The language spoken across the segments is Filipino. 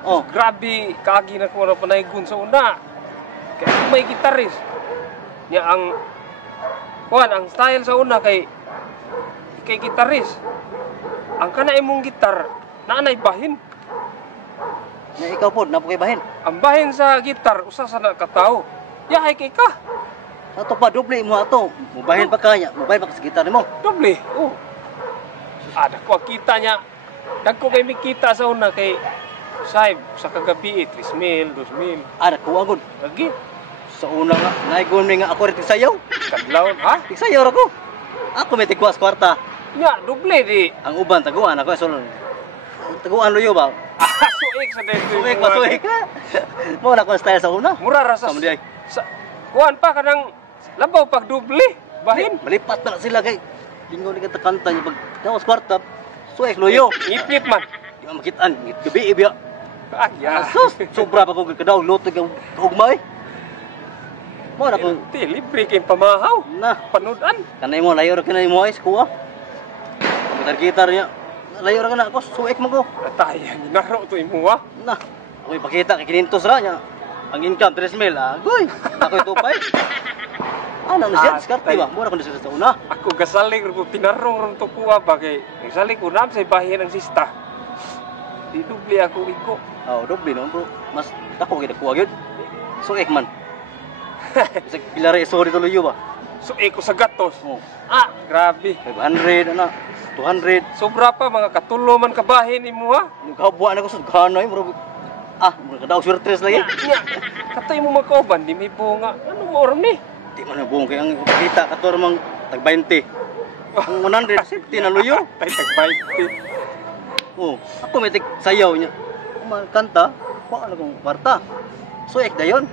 Oh. Grabe, kaagi na ko na panaygon sa una. Kaya may gitaris. Nya ang style sa una kay gitaris. Ang kana imong gitar, naanay bahin. Na ikaw po, napukay bahin. Ang bahin sa gitar, usa sa nakatao. Yahay kay ka. Ato pa, doble mo ato. Mubahin pa kanya, mubahin pa sa gitar mo. Doble. Oh. Ada ko kita niya. Dagko kay mikita sa una kay Saib sa kagabi 3,000, 2,000. Ada ko agod. Lagi. Sa una nga, naigon mi nga ako rin tigsayaw. Kadlaw, ha? Tigsayaw ako. Ako may tigwas kwarta. Nya, doble di. Ang uban, taguan ako. So, taguan luyo ba? Suik sa dito. Suik pa, suik ka. Mo na ko style sa una. Mura ra sa Sama di ay. kuan pa kanang labaw pag doble. Bahin. Malipat na sila kay lingaw ni kanta niya pag tawas kwarta. Suik luyo. Ngipit man. Di mo makitaan, gabi ibiya. Ya. Asus, sobra pa ko kadaw luto ka ugmay. Mo na ko Ti libre kay pamahaw. na Panudan. kanay mo layo ra kanay mo ay kuha. Gitar niya. Layo ra kana ako, suik mo ko. Atayang ginaro to imo ha. Na, ako ipakita kay 500 ra niya. Ang income 3,000. Agoy, ako itupay. Ano na siya, diskarte ba? Mura ko na sa una. Ako gasalig ko pinarong ron to kuha ba kay gasalig ko nam sa bahin ng sista. Di doble ako iko. Oh, doble no, bro. Mas ako kita kuha gyud. Suik man. Sa pilare sorry tuloy ba? So iko sa gatos. Oh, Grabe. 500 ana, 200. Sobra pa mga katulo man kabahin imo ha. Nagkabuan ako sa ganoy, bro. Mura kadaw surtres lagi. Nya, katoy mo magkauban di may bunga. Ano mo ron ni? Di man buong kay ang kita kator mang tag 20. Ang 150 na luyo. Tay tagbayti. Oh, ako may tig sayaw niya. Kanta, kuha na kong kwarta. Suik dayon.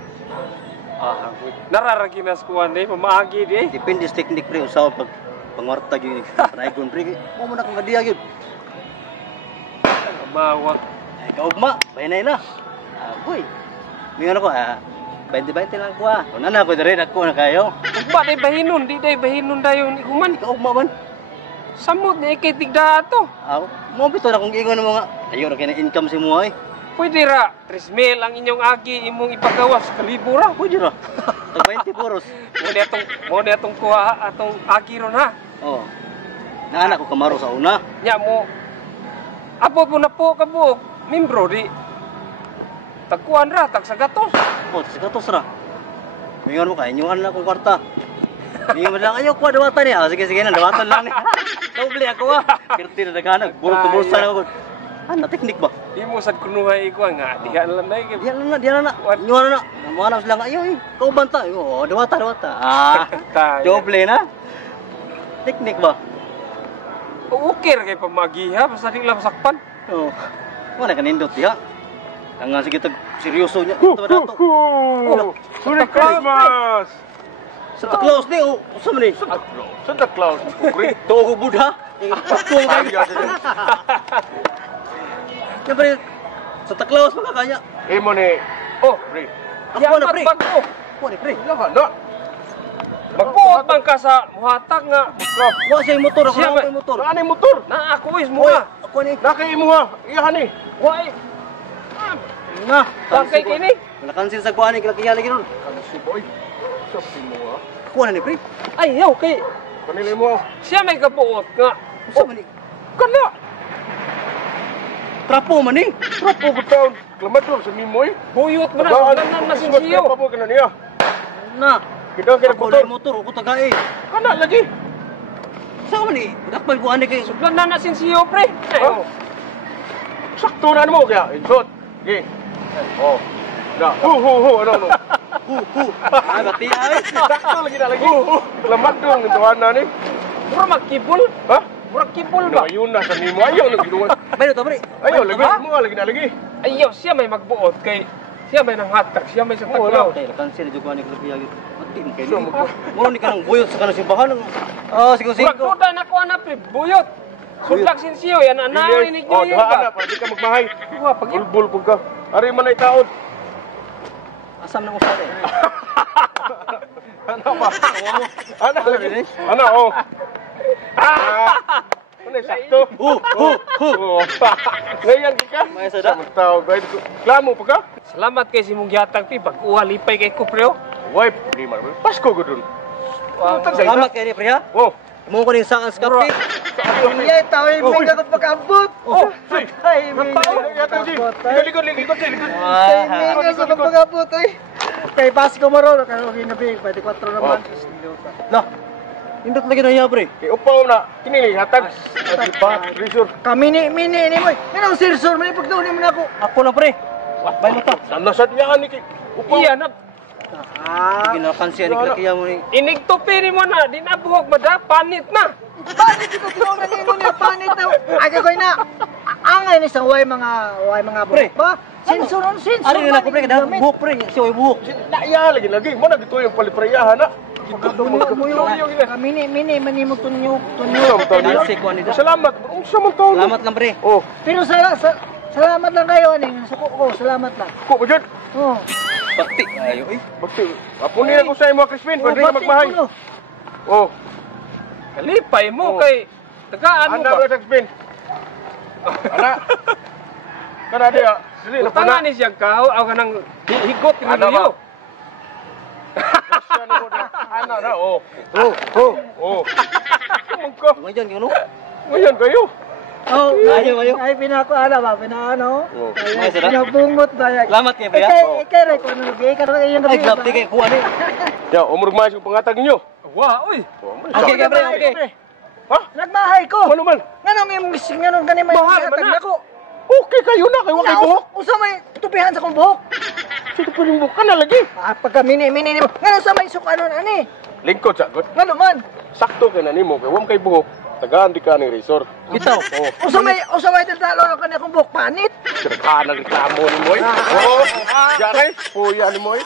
Nararaginas ko ani mamaagi di. Depende sa teknik pre usaw pag pangwarta gyud panaygon pre. Mo man akong kadiya gyud. Mawa. Ay kaugma, bahinay na. Boy. Mingon ako 20-20 lang ko Una na ako dire ako na kayo. Ugba day bahinon, di day bahinon dayon iguman. Kaugma man. Samot ni kay tigda ato. Mo bito na kung ingon mo nga. Ayo ra kay na income si mo ay. Pwede ra 3,000 ang inyong agi imong ipagawas kalibo ra. Pwede ra. Tag 20 puros. Mo ni atong kuha atong agi ron ha. Oh. Naanak ko kamaro sa una. Nya mo apo po na po kabuok membro di. Tagkuan ra tag sa gatos. Oh, sa gatos ra. Mingon mo kay inyuan na akong kwarta. Mingon mo lang ayo ko dawatan ni. Sige na dawatan lang ni. Doble ako Kirti na daghanag. Burot to bursa na ako. Na teknik ba? Imo sad kunuhay ko nga diha lang nay. Diyan na. Inyuan na. Mga sila nga ayo Kau banta. Oh, dawata. Doble na. Teknik ba? Okay ra kay pamagiha basta di lang sakpan. Oh. Wala ka nindot diha. Ang sige tag seryoso niya. Dato. Merry Christmas! Santa Claus ni, usa man ni? Santa Claus. Toho Buddha. Patung kayo. Siyempre, Santa Claus makakanya. Imo ni. Oh, Pre. Ako na, pre. Bago. Ako ni, pre. Lahan na. Magbuot man ka sa muhatag nga. Wa siya yung motor, ako Siya na ba? yung motor. Ano yung motor? Na ako is mga. Ako ni. Nakay imo ha. Iyahan ni. Why? Na. Bangkay kini. Wala kansin sa kuha ni, kilakiya lagi nun. Ano si boy? Sabi mo ha. Ako na ni, pre. Ay, yaw kay Kanila mo. siya may kabuot nga. Usa man ni? Kana. Trapo man ni. Trapo ko taon. Klamador sa mimoy. Buyot mo na. Wala na masinsiyo. Pa mo kana niya. Na. Kita kira Ako na motor. yung motor, ako tagay. Kana lagi. Saan man ni? Dakpal kuha ni kay. Wala na nasinsiyo, pre. Ay, Oh. Sakto na mo kaya. Insot. Okay. Oh. Na. Ano. Agati ay. Sakto lagi na lagi. Klamador ng tawanan ni. mura magkibol. Ha? Mura kibol ba? Ayun na sa mimo. Ayaw na ginuwan. Bayro to, pre. Ayaw lagi. Mo lagi na lagi. Ayaw, siya may magbuot kay siya may nanghatag, siya may sa taglaw. Tay, kansin na kuha ni kilakiya. Mati mo kayo. So, mo- Muro ni ka nang buyot sa kanang simbahan. Sigo. Murag tuda na ko anak, pre. Buyot. Sudlak sinsiyo, yan anawin ni Oh, New Year duhaan na. ba? Para di ka magmahay. Wah, pag Bulbul po ka. Ari man ay taon. Asam na usay. Ano ba? Ano lagi? Ano? Oh. Ano sakto? Oh. Ngayon ka? May sada. Samtaw gay klamo pa ka? Salamat kay si mong gihatag pi pag-uha lipay kay ko pre. Way, di man. Pasko ko dun. Salamat kay ni pre ha. Oh. Mo ko ning sangas kape. Iya, tahu yang mereka tu pagkabot. Oh, Ay, mereka likod. Timing sa pagkabot ay. Kay Pasko maro kay ginabi 24 naman. Lah. Indot lagi na iya pre. Kay upaw na kinili hatag. Adi pa, resort. Kami ni ni mo. Yan ang sirsor man pagdaw ni man ako. Ako lang pre. Bay mo ta. Nasad niya ani kay upaw. Iya na Ginakan siya ni kakiya mo ni. inigtupi ni mo na dinabuhog mada panit na. Bakit ito tinong nangino niya panit na? Aga ko na. Angay ni sa way mga Pre. ba? Sensor on sensor. Ari na ko pre kada buhok pre. Si oy buhok. Naya lagi. Mo na gito yung paliprayahan na. Kami ni manimo tunyo. Danse ko ni. Salamat. Unsa man taon? Salamat lang pre. Oh, Pero salamat lang kayo ani. Suko ko, salamat lang. ko ba jud? Oh. Bakti ayo eh. Bakti. Apon nila ko sa imo Crispin, pwede ka magmahay. Oh, Kalipay mo kay tagaan mo anda ba? ba Crispin? Ana. Kana dia. Dili na Tangan pana. ni siya kao aw kanang higot ni Ano ba? niyo. Ana na. Oh. Mungko. Ngayon gino. Ngayon kayo. Oh, Ayo. ay pinako ala ba pinaano? Oh. May sada. Pinabungot ba yan? Salamat kay pre ha. Ikay ko na gay ka na yung Ay glabti kay kuha ni. Ya, umurog mas ko pangatag ninyo. Wa oy. Okay kay pre, okay. Ha? Nagmahay ko. Ano man? Nganong yung gising nganon gani may Mahal man ihatag na. nako. Okay kayo na kay wa kay buhok. Usa may tupihan sa kong buhok. Sige pa rin buka na lagi. Pagka mini ni mo. Nganon sa may sukanon ani. Lingkod sagot. Ngano man. Sakto kay nimo kay wa kay buhok. Tagaan di ka ni resort. Bitaw. Oh. Usa may dadalo ka na kong buhok panit. Sirka nagreklamo ni Moy. Oh, jare, puya ni Moy.